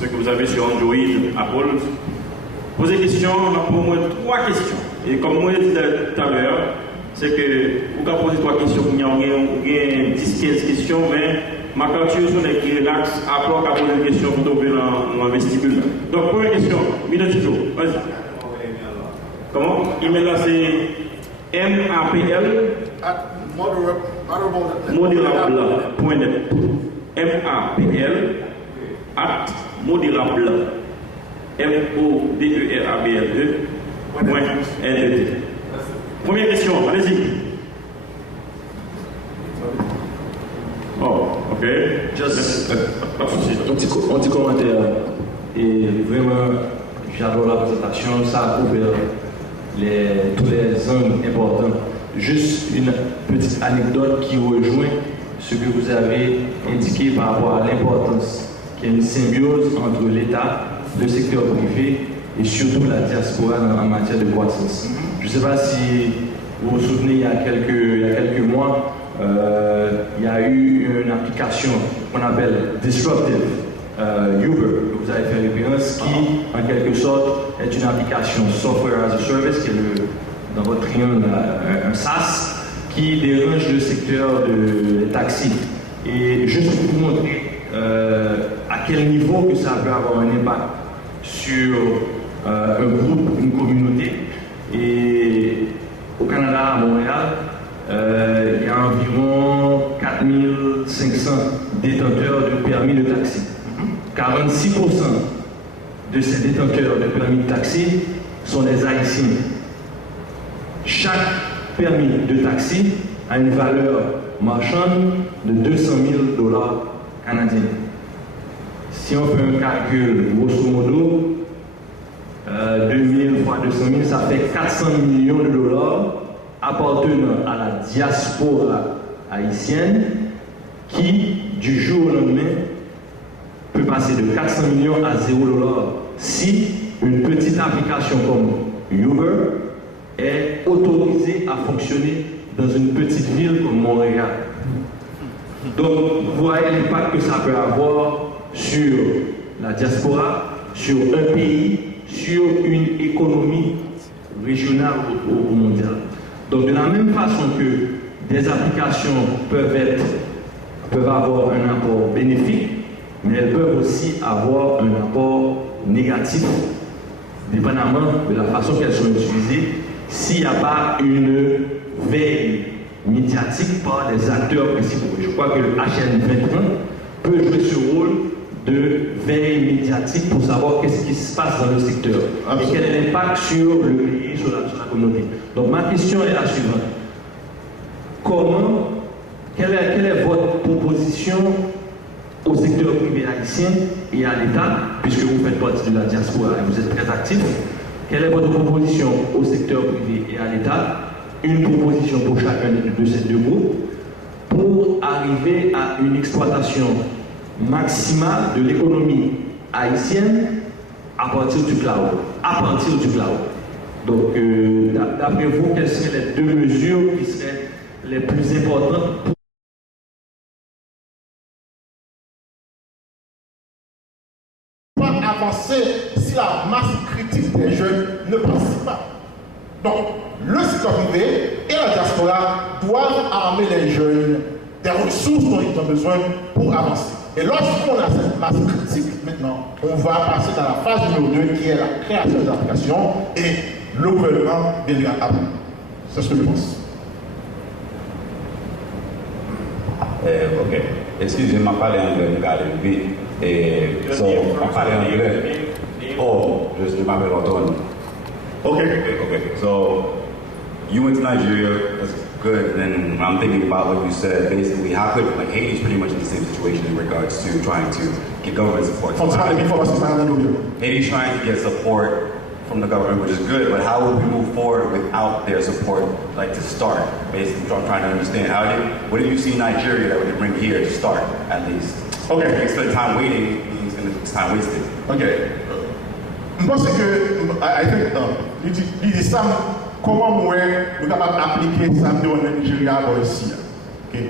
ce que vous avez sur Android, Apple. Posez des questions, on a pour moi 3 questions. Et comme moi je disais tout à l'heure, c'est que vous pouvez poser 3 questions, il y a 10-15 questions, mais McArthur, c'est qui relaxe, après on va poser une question pour tomber dans le vestibule. Donc, première question, minute toujours. Vas-y. Comment? Email là c'est MAPL. Moderate Modérable.net. MAPL @modérable. MODERABLE.NET. Première question, allez-y. Oh, ok. Just un petit commentaire. Et vraiment, j'adore la présentation. Ça a couvert tous les angles importants. Juste une petite anecdote qui rejoint ce que vous avez indiqué par rapport à l'importance qu'il y a une symbiose entre l'État, le secteur privé et surtout la diaspora en matière de croissance. Je ne sais pas si vous vous souvenez, il y a quelques mois, il y a eu une application qu'on appelle Disruptive Uber, que vous avez fait référence, qui en quelque sorte est une application Software as a Service, qui est dans votre triangle un SaaS, qui dérange le secteur des taxis. Et juste pour vous montrer à quel niveau que ça peut avoir un impact sur un groupe, une communauté. Et au Canada, à Montréal, il y a environ 4500 détenteurs de permis de taxi. 46% de ces détenteurs de permis de taxi sont des Haïtiens. Chaque permis de taxi a une valeur marchande de 200 000 $ canadiens. Si on fait un calcul, grosso modo, 2000 fois 200 000, ça fait 400 millions de dollars appartenant à la diaspora haïtienne qui, du jour au lendemain, peut passer de 400 millions à 0 $ si une petite application comme Uber est autorisée à fonctionner dans une petite ville comme Montréal. Donc, vous voyez l'impact que ça peut avoir sur la diaspora, sur un pays, sur une économie régionale ou mondiale. Donc, de la même façon que des applications peuvent avoir un apport bénéfique, mais elles peuvent aussi avoir un apport négatif, dépendamment de la façon qu'elles sont utilisées, s'il n'y a pas une veille médiatique par les acteurs principaux. Je crois que le HN21 peut jouer ce rôle de veille médiatique pour savoir qu'est-ce qui se passe dans le secteur et quel est l'impact sur le pays, sur la communauté. Donc ma question est la suivante. Quelle est votre proposition au secteur privé haïtien et à l'État, puisque vous faites partie de la diaspora et vous êtes très actif? Quelle est votre proposition au secteur privé et à l'État? Une proposition pour chacun de ces deux groupes pour arriver à une exploitation maximale de l'économie haïtienne à partir du cloud. Donc, d'après vous, quelles seraient les deux mesures qui seraient les plus importantes pour avancer si la masse critique des jeunes ne participe pas? Donc, le secteur privé et la diaspora doivent armer les jeunes des ressources dont ils ont besoin pour avancer. Et lorsqu'on a cette masse critique, maintenant, on va passer dans la phase numéro 2 qui est la création des applications et le gouvernement viendra après. C'est ce que je pense. Ok. Excusez-moi, parler anglais, vous allez vite. So, on parle anglais. Oh, je m'appelle Antoine. Okay. So, you went to Nigeria, that's good. And then I'm thinking about what you said. Basically, how could, like, Haiti's pretty much in the same situation in regards to trying to get government support. Haiti's trying to get support from the government, which is good, but how would we move forward without their support, like, to start? Basically, I'm trying to understand, what do you see in Nigeria that we can bring here to start, at least? Okay. If we spend time waiting, it's time wasted. Okay. Je pense que, I think, il dit ça, comment moi, nous sommes capables d'appliquer ça dans le Nigeria ici. Okay.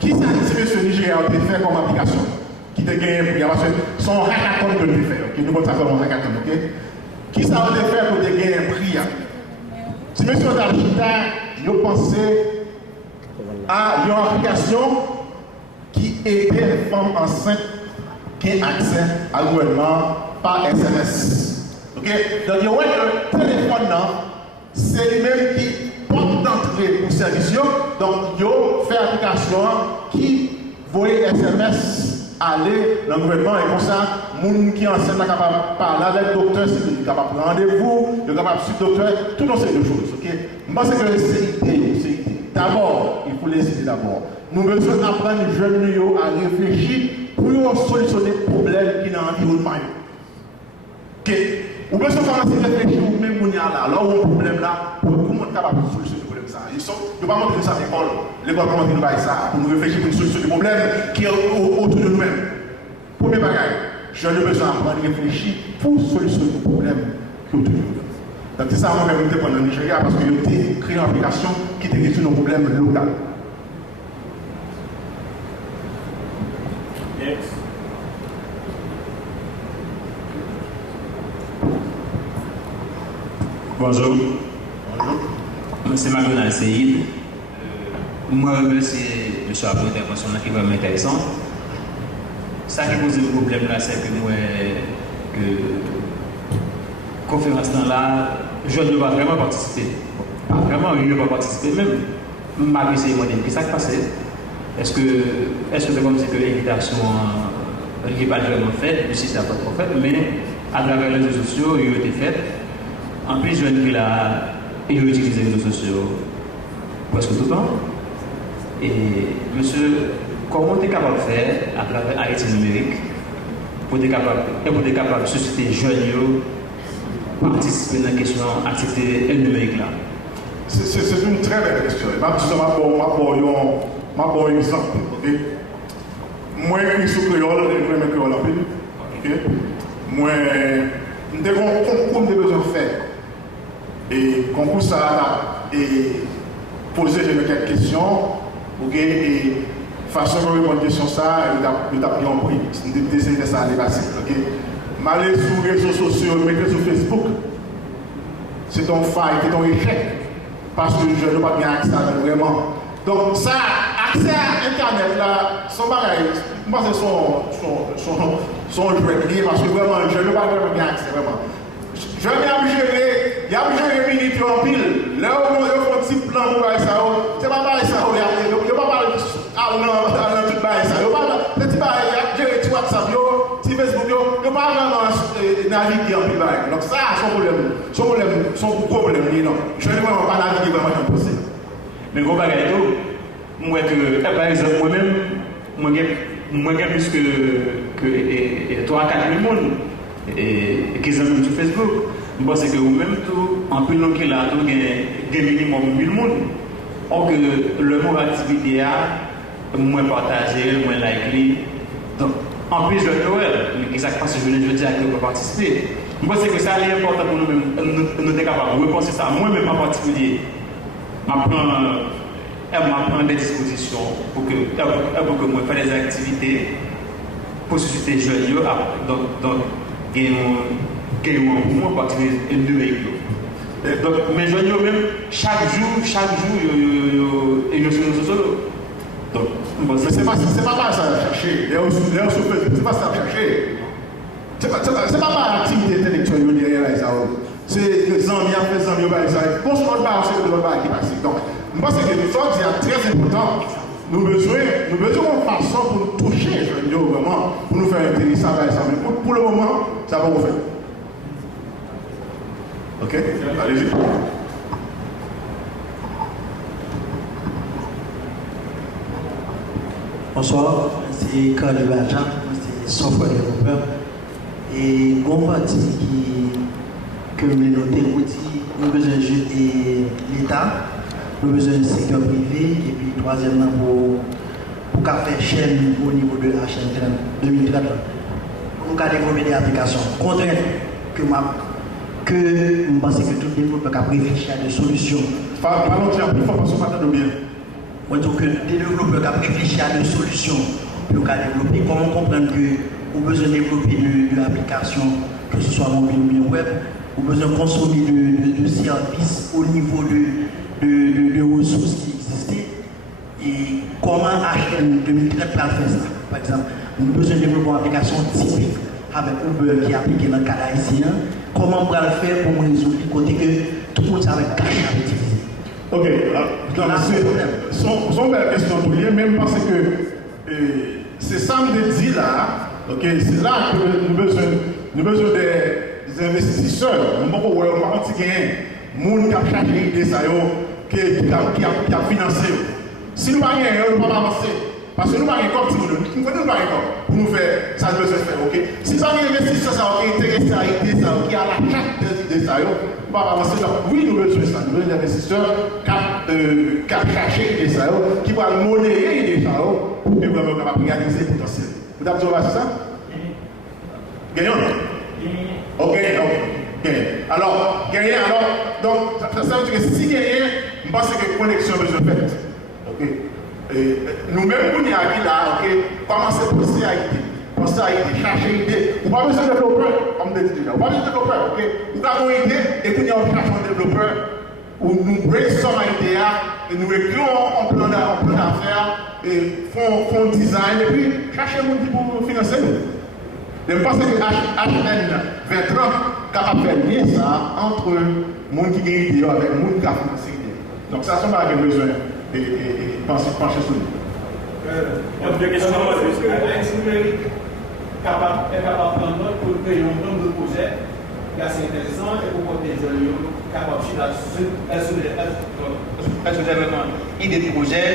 Qui ça, si le Nigeria a fait comme application? Qui te gagne, parce que son hackathon de le faire, qui nous montre ça comme un hackathon, ok? Qui ça a fait pour te gagner un prix? Si monsieur Dalchita, il pensait à une application qui aide les femmes enceintes qui ont accès à gouvernement par SMS. Ok? Donc, il y a un téléphone, c'est lui-même qui porte d'entrée entrer pour service, donc yo fait application qui voit SMS aller dans le gouvernement et comme ça, les gens qui enseignent sont capables de parler avec le docteur, c'est capable de prendre rendez-vous, de capable de suivre le docteur, tout dans ces deux choses. Okay? Je pense que c'est idée. D'abord, il faut les aider d'abord. Nous devons apprendre les jeunes à réfléchir pour solutionner les problèmes qui sont dans l'environnement. Okay? Ou bien, si on réfléchir, ou même on y a là, où on a un problème là, pour comment on est capable de solutionner le problème. Ils ne vont pas montrer ça à l'école. L'école va montrer ça pour nous réfléchir pour une solution du problème qui est autour de nous-mêmes. Premier bagage, je n'ai besoin d'apprendre à réfléchir pour solutionner le problème qui est autour de nous. Donc, c'est ça, moi-même, je prends en Nigeria parce que j'ai créé une application qui te résout nos problèmes locaux. Next. Bonjour. Bonjour. C'est McDonald Seyid. Moi, je remercie M. pour l'intervention qui est vraiment intéressante. Ça qui pose le problème là, c'est que moi, conférence là, je ne vais pas vraiment participer. Pas vraiment, je ne vais pas participer. Même, ma vie, c'est moi, qu'est-ce qui s'est passé? Est-ce que c'est comme si l'invitation n'est pas vraiment faite, si c'est pas trop fait, mais à travers les réseaux sociaux, il a été fait. En plus, je dis là, il utilise les réseaux sociaux presque tout le temps. Et monsieur, comment tu es capable de faire à travers Haïti numérique pour être capable de susciter les jeunes participer dans la question de l'activité numérique là? C'est une très belle question. Je vais vous un exemple. Okay? Moi, je suis créole, je suis créole en plus. Okay? Moi, nous avons un concours de besoin de faire. Et concours ça et poser quelques questions. Okay? Et façon de répondre à une question, ça, il a pris un prix. C'est d'essayer de ça aller passer. Okay? M'aller sur les réseaux sociaux, mettre sur Facebook, c'est ton faille, c'est ton échec. Parce que je n'ai pas bien accès à vraiment. Donc, ça, accès à Internet, là, son bagage, moi, c'est son jouet parce que vraiment, je n'ai pas vraiment bien accès, vraiment. Je vais gérer, il y a gérer minutes en pile. Là où on fait un petit plan pour faire ça, c'est pas pareil ça, il n'y a pas mal de tout ça. Il n'y a pas gérer tout WhatsApp, tout Facebook, il n'y a pas vraiment naviguer en pile. Donc ça, son problème, non. Je ne vais pas naviguer vraiment comme possible. Mais gros bagage tout, moi que, par exemple, moi-même, j'ai plus que 3-4 000 personnes qui sont sur Facebook. Je pense que vous-même, en plus de là, vous avez minimum 1000 personnes. Or que le mot activité a moins partagé, moins liké. Donc, en plus de Noël, mais qu'est-ce qui se passe je veux dire que vous participer. Je pense que ça est important pour nous-mêmes, nous sommes capables de repenser ça. Moi-même en particulier, prendre des dispositions pour que moi fasse des activités pour susciter les jeunes. Donc, gagner un parti de numérique. Donc, mes jeunes, même, chaque jour, ils sont sur les réseaux sociaux. Donc, c'est pas ça à chercher. C'est pas ça à chercher. C'est pas ma activité intellectuelle derrière ça. C'est les amis, les amis, pour ce qu'on va c'est le débat qui passe. Donc, je pense que ça, c'est très important. Nous avons besoin d'une façon pour nous toucher les jeunes, vraiment, pour nous faire intéresser à ça. Mais pour le moment, ça va vous faire. Ok? Allez-y. Bonsoir, c'est Carl Bajan, c'est software développeur. Et bon parti que nous notons, nous avons besoin de l'État, nous avons besoin du secteur privé, et puis troisièmement pour faire chaîne au niveau de la chaîne 2030. Nous avons développé des applications contraintes que je pense que tout le monde peut réfléchir à des solutions. Parlons de la plus forte façon de bien. Donc, des développeurs qui réfléchissent à des solutions pour développer. Comment comprendre que vous avez besoin de développer de l'application, que ce soit mobile ou bien web, vous avez besoin de consommer de services au niveau de ressources qui existaient. Et comment HN 2030 va faire ça? Par exemple, vous avez besoin de développer une application typique avec Uber qui est appliquée dans le cadre haïtien. Comment on va le faire pour résoudre le côté que tout le monde savait cacher à utiliser? Ok, son belle question pour lui, même parce que c'est ça me dit là, ok, c'est là que nous avons besoin des investisseurs, nous avons besoin de gens qui ont cherché des qui a financé. Si nous n'avons rien, nous ne pouvons pas avancer. Parce que nous n'avons pas encore, nous ne pouvons pas encore pour nous faire ça, nous besoin de faire, ok? Si ça vient investisseur, ça va intéresser à l'idée, ça qui a la chaque des idées, ça, nous ne pouvons pas avancer. Oui, nous avons besoin de ça. Nous avons besoin d'investisseurs qui ont cherché des ça, qui vont modérer les ça, pour que nous soyons capables de réaliser le potentiel. Vous avez besoin de ça? Gagnons? Ok, ok. Alors, gagnant, donc, ça veut dire que si gagnant, je pense que la connexion est besoin de faire. Ok? Nous-mêmes, nous sommes là, ok? Commencez à penser à l'idée. Pensez à l'idée, chercher l'idée. Vous n'avez pas besoin de développeur, comme je disais. Vous n'avez pas besoin de développeur, ok? Vous avez une idée, et puis nous cherchons un développeur, où nous brainstormons l'idée, et nous écrivons un plan d'affaires, et font design, et puis cherchez un petit pour financer nous. Je pense que HN 20 ans capable de faire bien ça entre le monde qui gagne l'idée avec le monde qui a financé l'idée. Donc ça, c'est ce qu'on a besoin de pencher sur nous. Deux questions. Est-ce que l'Institut numérique est capable de prendre note pour créer un nombre de projets qui est assez intéressant et pour porter les jeunes capables de idée de projet,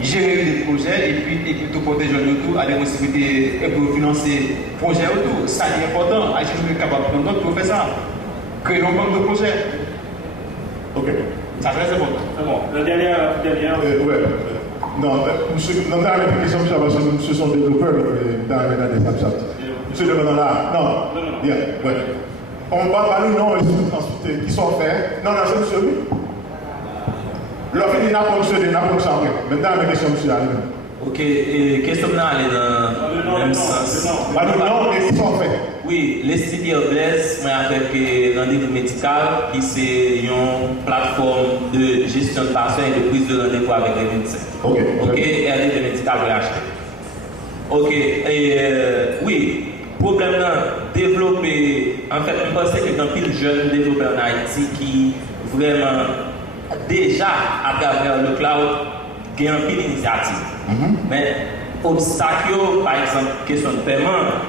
gérer les projets et puis tout porter les jeunes autour à des possibilités pour financer les projets autour. Ça c'est important. Est-ce que vous êtes capable de prendre note pour faire ça? Créer un nombre de projets. Ok. Ça c'est important. C'est bon. La dernière. Ouais. Non, dans la question, ce sont des développeurs dans les Snapchat. Monsieur demandant là, non, bien, ouais. On va parler non, ensuite, qui sont faits. Non, c'est monsieur. L'offre n'a pas fonctionné, Maintenant, la question, monsieur arrive. Ok, et question là, elle est dans le même sens. Non, mais qui sont faits? Oui, l'Institut Blaise, moi, avec rendez-vous médical, qui c'est une plateforme de gestion de patients et de prise de rendez-vous avec les médecins. Ok, et rendez-vous médical pour l'acheter. Ok, et oui, problème là, développer, en fait, je pense que dans pile jeunes développeurs en Haïti qui vraiment, déjà à travers le cloud, gagnent un pile d'initiatives. Mais, obstacle, par exemple, question de paiement,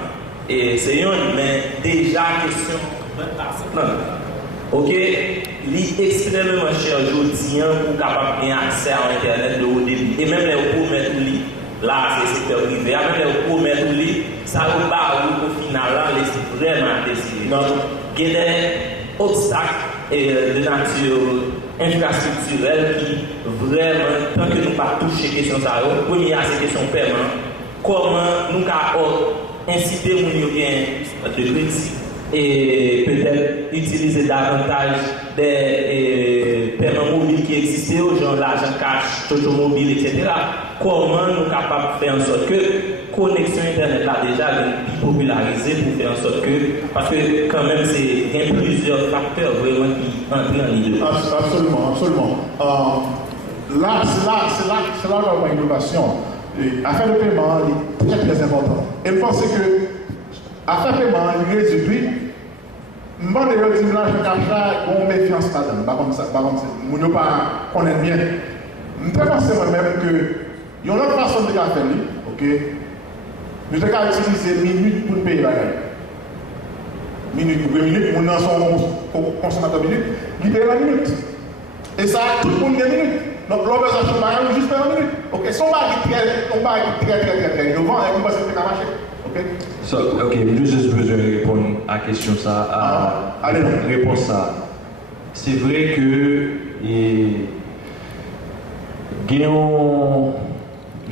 et c'est une, mais déjà question. Ok, il est extrêmement cher aujourd'hui pour capable avoir accès à Internet de haut débit. Et même les cours mettre là, c'est le secteur privé. Même les cours mettre ça va pas au final là, c'est vraiment décidé. Donc, il y a des obstacles de nature infrastructurelle qui vraiment, tant que nous ne pas toucher question ça, premier c'est question paiement. Comment nous pouvons inciter les gens de crédit et peut-être utiliser davantage des paiements mobiles qui existaient, genre l'argent cash, automobile, etc. Comment nous sommes capables de faire en sorte que la connexion Internet là déjà est popularisée pour faire en sorte que, parce que quand même il y a plusieurs facteurs vraiment qui entrent en ligne. Absolument. Là, c'est là où il y a une innovation. Affaire de paiement est très très important. Et je pense que affaire de paiement, il réduit. Je pense que les gens qui ont méfiance là-dedans. Pas comme ça. Nous ne pas connaître bien. Je pense moi-même que il y a une autre façon de faire. Ok? Nous devons utiliser minutes pour payer la gagne. Minutes, nous sommes consommateurs minutes, il paye la minute. Et ça, tout le monde a minutes. Donc, l'organisation va juste faire une minute. Ok, si on va très innovant, on va se faire marcher. Ok? Ok, je juste besoin de répondre à la question ça, allez, réponse ça. C'est vrai que il y a un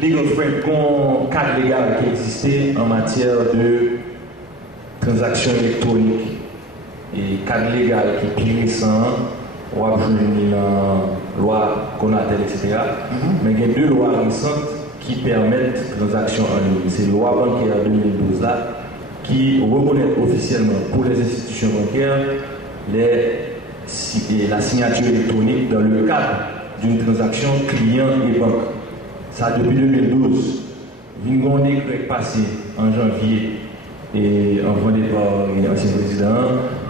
legal framework, un cadre légal qui existait en matière de transactions électroniques. Et cadre légal qui est plus récent, on va jouer la loi Conatel, etc. Mais il y a deux lois récentes qui permettent transactions en ligne. C'est la loi bancaire 2012 là, qui reconnaît officiellement pour les institutions bancaires la signature électronique dans le cadre d'une transaction client et banque. Ça depuis 2012. Vingon décret passé en janvier et envoyé par l'ancien président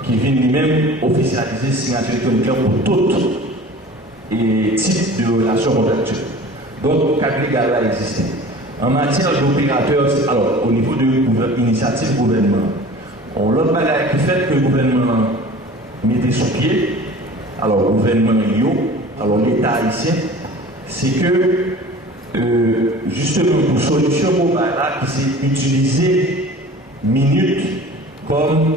qui vient lui-même officialiser signature électronique pour toutes et type de relation contractuelle. Donc, cadre légal a existé. En matière d'opérateurs, alors au niveau de l'initiative gouvernement, l'autre bagage qui fait que le gouvernement mettait sous pied, alors le gouvernement alors l'État haïtien, c'est que justement pour solution mobile là, qui s'est utilisé minutes comme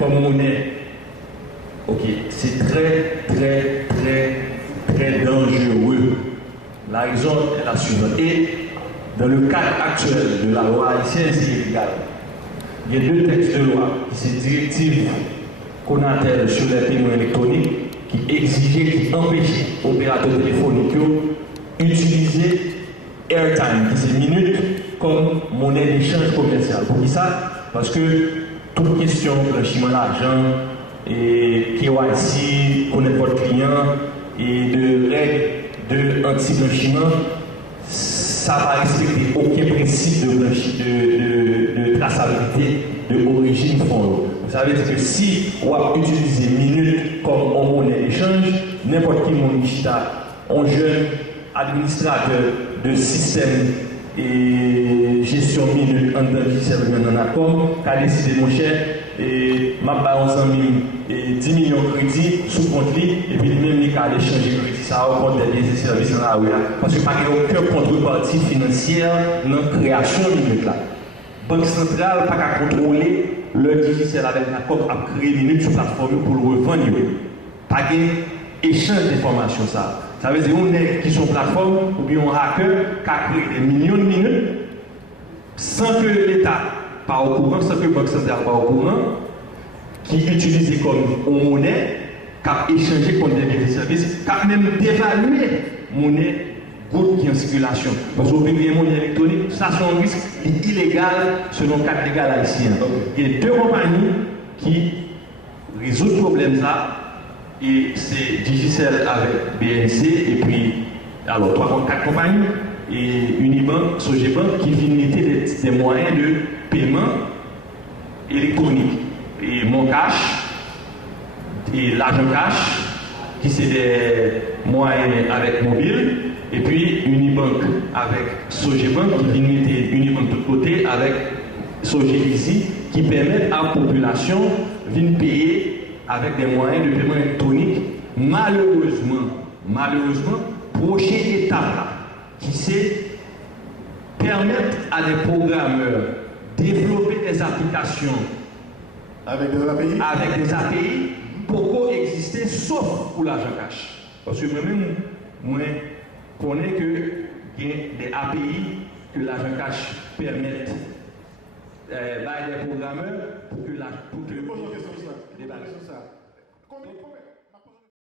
monnaie. Ok, c'est très dangereux. La raison est la suivante. Et dans le cadre actuel de la loi haïtienne, c'est illégal. Il y a 2 textes de loi, c'est directive Conatel sur les paiements électroniques, qui exigeait, qui empêchait les opérateurs téléphoniques d'utiliser airtime, qui c'est minutes, comme monnaie d'échange commercial. Pour qui ça? Parce que toute question de blanchiment d'argent, et KYC, connaître votre client, et de règles de anti-blanchiment, ça va respecter aucun principe de traçabilité de origine fonds. Ça veut dire que si on va utiliser minutes comme monnaie d'échange, n'importe qui monde un jeune administrateur de système et gestion minute en un accord, qui a décidé mon cher et m'a balancé 10 millions de crédits sous compte et puis même il a échangé crédit ça au compte des services dans la rue parce que pas aucune contrepartie financière dans la création de minutes là. Banque centrale pas qu'à contrôler le logiciel avec l'accord à créer minutes sur plateforme pour le revendre. Pas d'échange d'informations ça. Ça veut dire qu'on est qui sont plateforme ou bien un hacker qui a créé des millions de minutes sans que l'État pas au courant, sans que la Banque centrale pas au courant, qui utilisait comme monnaie, qui a échangé contre des biens et services, qui a même dévalué monnaie goutte qui est en circulation. Parce que les monnaies électroniques, ça c'est un risque illégal selon le cadre légal haïtien. Il y a 2 compagnies qui résolvent le problème ça. Et c'est Digicel avec BNC et puis alors 3 ou 4 compagnies et Unibank, Sogebank qui viennent mettre des moyens de paiement électronique et mon cash et l'argent cash qui c'est des moyens avec mobile et puis Unibank avec Sogebank qui viennent mettre Unibank de l'autre côté avec Sogebank ici qui permettent à la population de payer avec des moyens de paiement électronique. Malheureusement, prochaine étape là, qui c'est permettre à des programmeurs de développer des applications avec des API pour coexister sauf pour l'argent cash. Parce que moi-même, je connais que il y a des API que l'argent cash permettent des programmeurs pour que l'argent